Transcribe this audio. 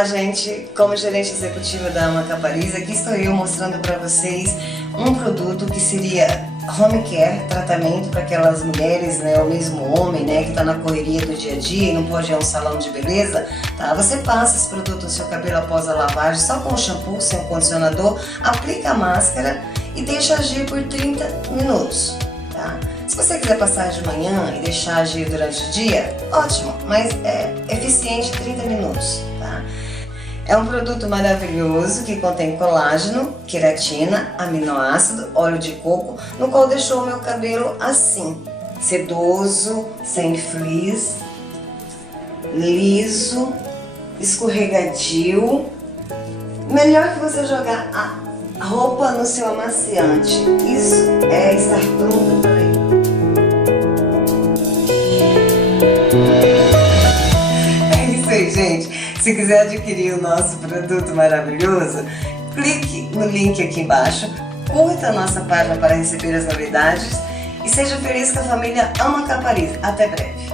Olá, gente! Como gerente executiva da Ama Capariz, aqui estou eu mostrando para vocês um produto que seria home care, tratamento para aquelas mulheres, né, ou mesmo homem, né, que está na correria do dia a dia e não pode ir a um salão de beleza, tá? Você passa esse produto no seu cabelo após a lavagem, só com shampoo, sem condicionador, aplica a máscara e deixa agir por 30 minutos, tá? Se você quiser passar de manhã e deixar agir durante o dia, ótimo, mas é eficiente 30 minutos, tá? É um produto maravilhoso que contém colágeno, queratina, aminoácido, óleo de coco, no qual deixou o meu cabelo assim, sedoso, sem frizz, liso, escorregadio. Melhor que você jogar a roupa no seu amaciante. Isso é estar pronto para ir. É isso aí, gente. Se quiser adquirir o nosso produto maravilhoso, clique no link aqui embaixo, curta a nossa página para receber as novidades e seja feliz com a família Ama Capariz. Até breve!